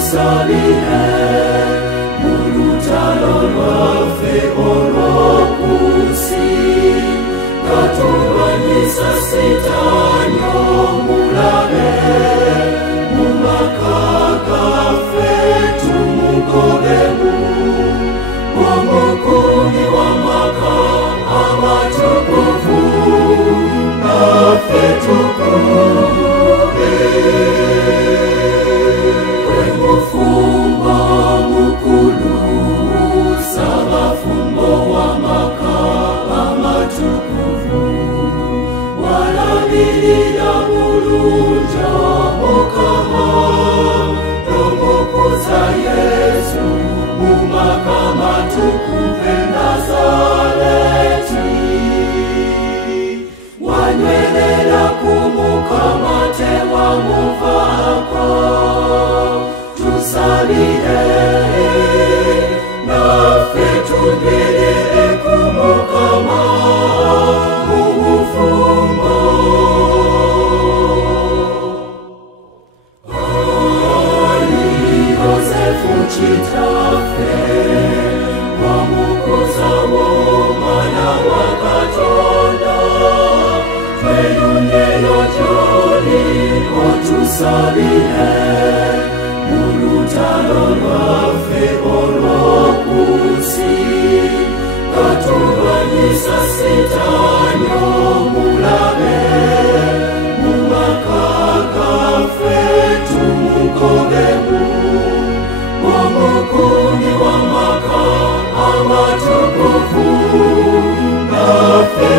tusalie mulutalo lwaffe olw'okusi nga tulwanyisa Sitaani omulabe mu maka gaffe tumugobemu omukuumi w'amaka amatukuvu naffe tukube gwe mufumbo omukulu Ssaabafumbo w'amaka amatukuvu walabirira bulungi Omukama n'omukuza Yesu mu maka amatukuvu e Nazaleti wanywerera ku Mukama tewamuvaako tusalire naffe tunywerere ku Mukama mu bufumbo Yosefu kitaffe wamukuza w'omwana wa Katonda tweyunyeyo gy'oli otusalire mulutalo lwaffe olw'okusi nga tulwanyisa Sitaani omulabe mu maka gaffe tumugobemu omukuumi w'amaka amatukuvu naffe